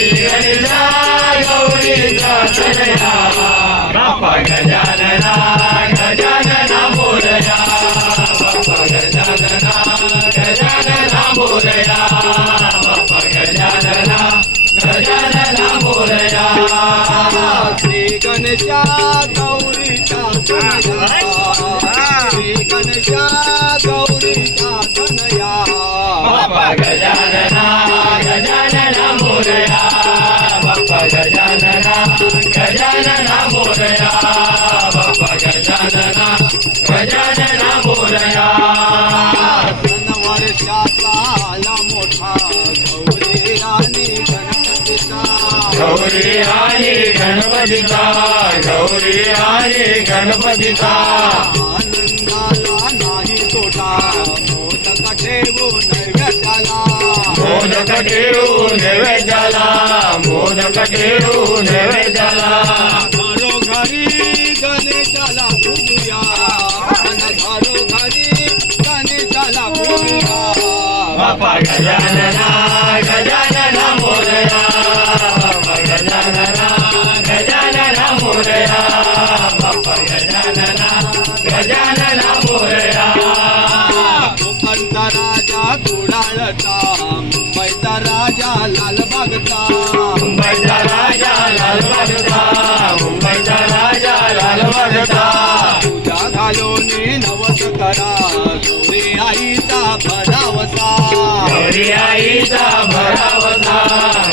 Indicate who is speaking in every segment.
Speaker 1: गणेशा गौरीचा तनया बाप्पा गजानना गजानना मोरया बाप्पा गजानना गजानना गजानना गजानना
Speaker 2: श्री गणेशा गौरीचा धनया श्री गणेशा गौरीचा
Speaker 1: गजानना. गजानना बाप्पा गजानना गजानना मोरया
Speaker 2: मोठा गौरी आणि गणपतीचा
Speaker 1: गौरी आणि गणपतीचा गौरी आणि गणपतीचा
Speaker 2: आनंदाला नाही तोटा मोदक ठेवू नैवेद्याला
Speaker 1: मोदक ठेवू नैवेद्याला मोदक ठेवू नैवेद्याला
Speaker 2: गणेशाला पूजूया आणि घरोघरी गणेशाला पूजूया
Speaker 1: बाप्पा गजानना गजानना मोरया. बाप्पा गजानना गजानना मोरया. बाप्पा गजानना गजानना मोरया.
Speaker 2: कोकणचा राजा कुडाळचा मुंबईचा राजा लालबागचा.
Speaker 1: मुंबईचा
Speaker 2: घालून नवस करा गौरी आईचा भरावसा.
Speaker 1: गौरी आईचा भरावसा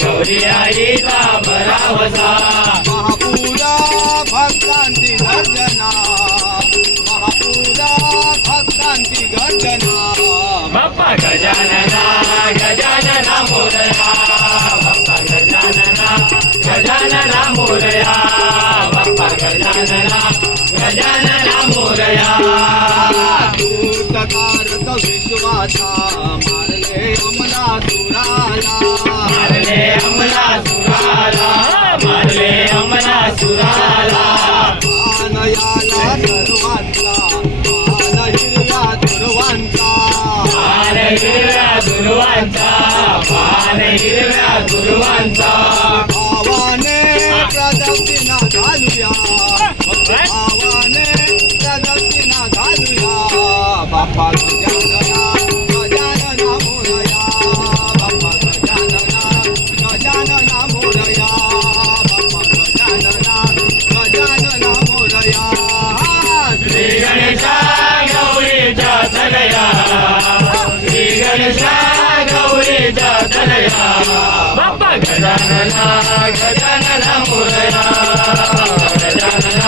Speaker 1: गौरी आईचा भरावसा.
Speaker 2: महापुरा भक्तांची गर्जना महापुरा भक्तांची गर्जना.
Speaker 1: बाप्पा गजानना गजानना मोरया बाप्पा गजानना गजानना मोरया बाप्पा गजानना गजानना मोरया
Speaker 2: दूतकारक विश्वाचा मारले अमला
Speaker 1: मारले अमला मारले अमला
Speaker 2: पानयाला सर्वांचा पान हिरव्या दुर्वांचा
Speaker 1: पान हिरव्या दुर्वांचा पान हिरव्या दुर्वांचा
Speaker 2: भावाने प्रदक्षिणा घालूया
Speaker 1: గజానన గజానన మురళా గజానన